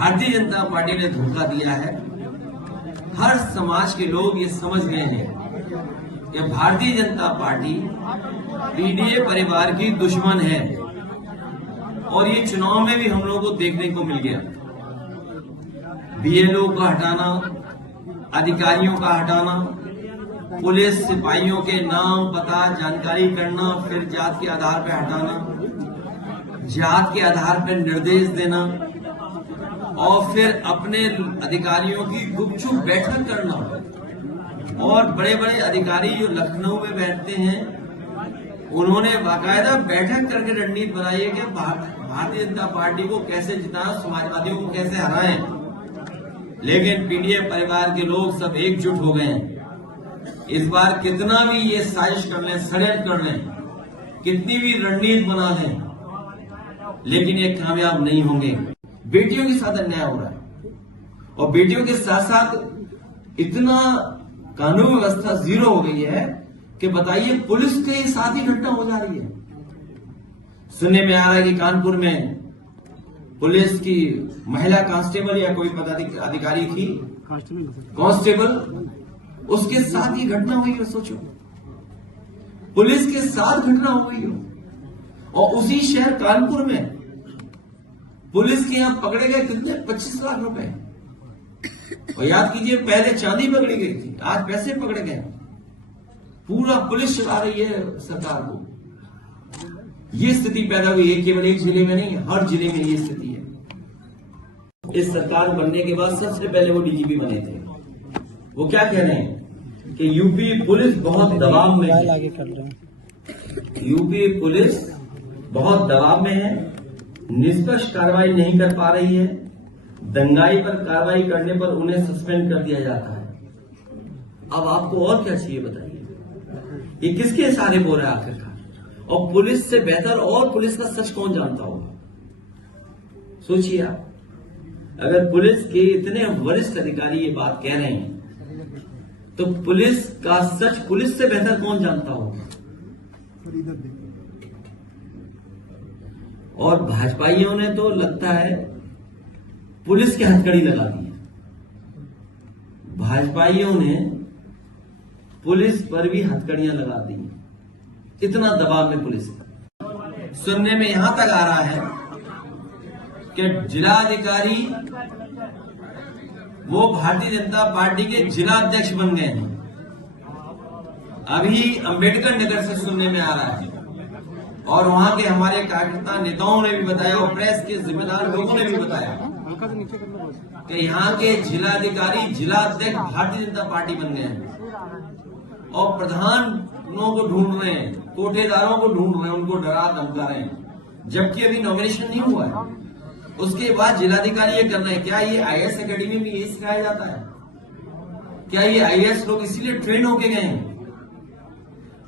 Bharatiya Janata party ने धोखा दिया है। हर समाज के लोग ये समझ गए हैं कि भारतीय जनता पार्टी पीडीए परिवार की दुश्मन है और ये चुनाव में भी हम लोगों को देखने को मिल गया। बीएलओ का हटाना, अधिकारियों का हटाना, पुलिस सिपाहियों के नाम पता जानकारी करना, फिर जात के आधार पर हटाना, जात के आधार पर निर्देश देना और फिर अपने अधिकारियों की गुपचुप बैठक करना। और बड़े बड़े अधिकारी जो लखनऊ में बैठते हैं, उन्होंने बाकायदा बैठक करके रणनीति बनाई है कि भारतीय जनता पार्टी को कैसे जिताएं, समाजवादियों को कैसे हराएं। लेकिन पीडीए परिवार के लोग सब एकजुट हो गए हैं। इस बार कितना भी ये साजिश कर लें, षड्यंत्र कर लें, कितनी भी रणनीति बना लें, लेकिन ये कामयाब नहीं होंगे। बेटियों के साथ अन्याय हो रहा है और बेटियों के साथ साथ इतना कानून व्यवस्था जीरो हो गई है कि बताइए पुलिस के साथ ही घटना हो जा रही है। सुनने में आ रहा है कि कानपुर में पुलिस की महिला कांस्टेबल या कोई पदाधिकारी थी, कांस्टेबल, उसके साथ ही घटना हुई हो। सोचो, पुलिस के साथ घटना हो गई हो और उसी शहर कानपुर में पुलिस के यहां पकड़े गए कितने 25 लाख रुपए। और याद कीजिए, पहले चांदी पकड़ी गई थी, आज पैसे पकड़े गए। पूरा पुलिस चला रही है सरकार को। ये स्थिति पैदा हुई है, केवल एक जिले में नहीं, हर जिले में ये स्थिति है। इस सरकार बनने के बाद सबसे पहले वो डीजीपी बने थे। वो क्या कह रहे हैं कि यूपी पुलिस बहुत दबाव में है। यूपी पुलिस बहुत दबाव में है, निष्पक्ष कार्रवाई नहीं कर पा रही है, दंगाई पर कार्रवाई करने पर उन्हें सस्पेंड कर दिया जाता है। अब आपको और क्या चाहिए बताइए? ये किसके इशारे बोल रहा है आखिरकार? और पुलिस से बेहतर और पुलिस का सच कौन जानता होगा? सोचिए आप, अगर पुलिस के इतने वरिष्ठ अधिकारी ये बात कह रहे हैं तो पुलिस का सच पुलिस से बेहतर कौन जानता होगा? और भाजपाइयों ने तो लगता है पुलिस की हथकड़ी लगा दी है। भाजपाइयों ने पुलिस पर भी हथकड़ियां लगा दी हैं। इतना दबाव में पुलिस है। सुनने में यहां तक आ रहा है कि जिलाधिकारी वो भारतीय जनता पार्टी के जिला अध्यक्ष बन गए हैं। अभी अंबेडकर नगर से सुनने में आ रहा है और वहां के हमारे कार्यकर्ता नेताओं ने भी बताया और प्रेस के जिम्मेदार लोगों ने भी बताया कि यहाँ के जिलाधिकारी जिला अध्यक्ष भारतीय जनता पार्टी बन गए हैं और प्रधानों को ढूंढ रहे हैं, कोठेदारों को ढूंढ रहे हैं, उनको डरा धमका रहे हैं, जबकि अभी नॉमिनेशन नहीं हुआ है। उसके बाद जिलाधिकारी ये कर रहे हैं। क्या ये आईएएस एकेडमी में ये सिखाया जाता है? क्या ये आईएएस लोग इसीलिए ट्रेन होके गए हैं?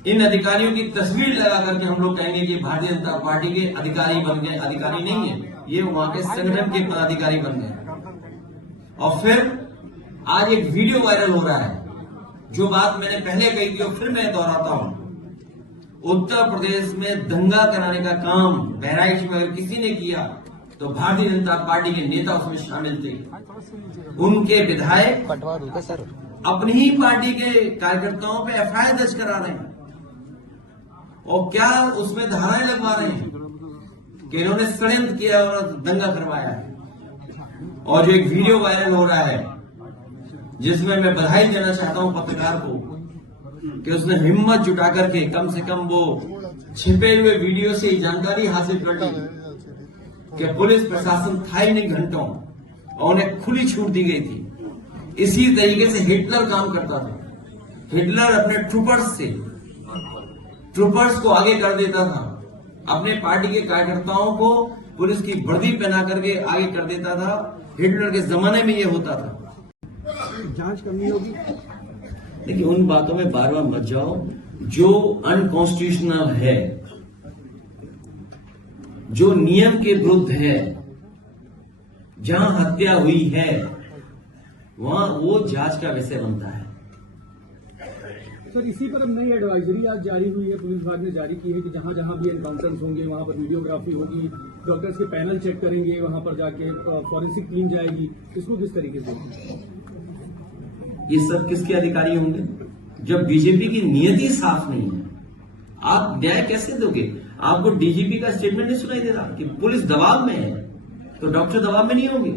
इन अधिकारियों की तस्वीर लगा करके हम लोग कहेंगे कि भारतीय जनता पार्टी के अधिकारी बन गए। अधिकारी नहीं है, ये वहां के संगठन के पदाधिकारी बन गए। और फिर आज एक वीडियो वायरल हो रहा है, जो बात मैंने पहले कही थी और फिर मैं दोहराता हूं। उत्तर प्रदेश में दंगा कराने का काम बहराइच में अगर किसी ने किया तो भारतीय जनता पार्टी के नेता उसमें शामिल थे। उनके विधायक अपनी ही पार्टी के कार्यकर्ताओं पे एफआईआर दर्ज करा रहे हैं और क्या उसमें धाराएं लगवा रहे हैं कि इन्होंने षड्यंत्र किया और दंगा करवाया है। और जो एक वीडियो वायरल हो रहा है जिसमें मैं बधाई देना चाहता हूं पत्रकार को कि उसने हिम्मत जुटा करके कम से कम वो छिपे हुए वीडियो से जानकारी हासिल कर ली कि पुलिस प्रशासन था ही नहीं घंटों और उन्हें खुली छूट दी गई थी। इसी तरीके से हिटलर काम करता था। हिटलर अपने ट्रूपर्स को आगे कर देता था, अपने पार्टी के कार्यकर्ताओं को पुलिस की वर्दी पहना करके आगे कर देता था। हिटलर के जमाने में ये होता था। जांच करनी होगी। देखिए, उन बातों में बार बार मत जाओ जो अनकॉन्स्टिट्यूशनल है, जो नियम के विरुद्ध है। जहां हत्या हुई है वहां वो जांच का विषय बनता है। सर इसी पर अब नई एडवाइजरी आज जारी हुई है, पुलिस विभाग ने जारी की है कि जहां जहां भी एनकाउंटर्स होंगे वहां पर वीडियोग्राफी होगी, डॉक्टर्स के पैनल चेक करेंगे, वहां पर जाके फॉरेंसिक टीम जाएगी। इसको किस तरीके से? ये सब किसके अधिकारी होंगे? जब बीजेपी की नियति साफ नहीं है, आप न्याय कैसे दोगे? आपको डीजीपी का स्टेटमेंट नहीं सुनाई दे रहा कि पुलिस दबाव में है, तो डॉक्टर दबाव में नहीं होंगे?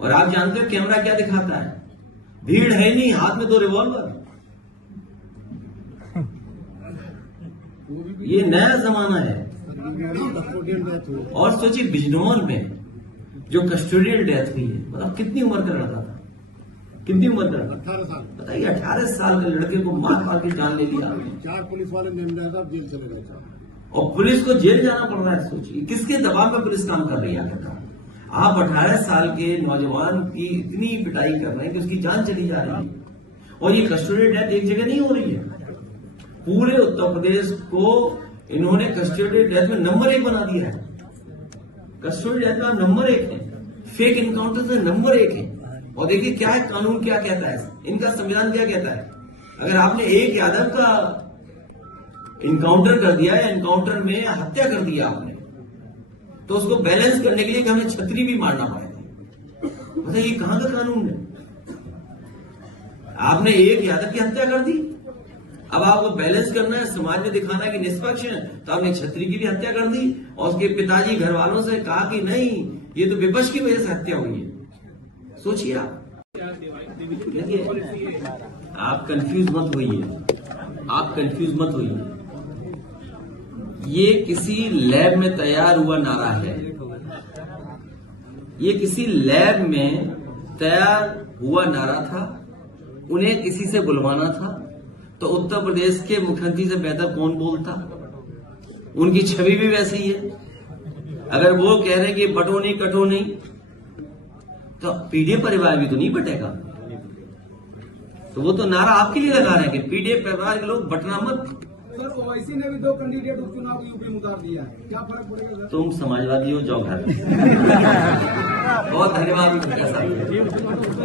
और आप जानते हो कैमरा क्या दिखाता है? भीड़ है नहीं, हाथ में 2 रिवॉल्वर। ये नया जमाना है। और सोचिए बिजनौर में जो कस्टोडियल डेथ हुई है, मतलब कितनी उम्र का लड़का था, कितनी उम्र का? 18 साल। बताइए, 18 साल के लड़के को मार के जान ले लिया आपने। 4 पुलिस वाले नामजद जेल चले गए साहब। और पुलिस को जेल जाना पड़ रहा है। सोचिए किसके दबाव में पुलिस काम कर रही है। आप 18 साल के नौजवान की इतनी पिटाई कर रहे हैं कि उसकी जान चली जा रही है। और ये कस्टोडियल डेथ एक जगह नहीं हो रही है, पूरे उत्तर प्रदेश को इन्होंने कस्टोडियल डेथ में नंबर 1 बना दिया है। कस्टोडियल डेथ में नंबर 1 है, फेक इनकाउंटर में नंबर 1 है। और देखिए क्या है, कानून क्या कहता है, इनका संविधान क्या कहता है। अगर आपने एक यादव का इनकाउंटर कर दिया है, एनकाउंटर में हत्या कर दिया आपने, तो उसको बैलेंस करने के लिए हमें छतरी भी मारना पड़ेगा। मतलब ये कहां का कानून है? आपने एक यादव की हत्या कर दी, अब आपको बैलेंस करना है, समाज में दिखाना है कि निष्पक्ष है, तो आपने छतरी की भी हत्या कर दी। और उसके पिताजी घर वालों से कहा कि नहीं, ये तो विपक्ष की वजह से हत्या हुई है। सोचिए आप कंफ्यूज मत होइए, आप कंफ्यूज मत होइए। ये किसी लैब में तैयार हुआ नारा है, ये किसी लैब में तैयार हुआ नारा था। उन्हें किसी से बुलवाना था, तो उत्तर प्रदेश के मुख्यमंत्री से बेहतर कौन बोलता? उनकी छवि भी वैसी ही है। अगर वो कह रहे हैं कि बटो नहीं कटो नहीं, तो पीडीए परिवार भी तो नहीं बटेगा। तो वो तो नारा आपके लिए लगा रहे हैं कि पीडीए परिवार के लोग बटना मत। सर ओवैसी ने भी 2 कैंडिडेट उपचुनाव यूपी में उतार दिया है, क्या फर्क पड़ेगा सर? तुम समाजवादी हो, जाओ घर। बहुत धन्यवाद।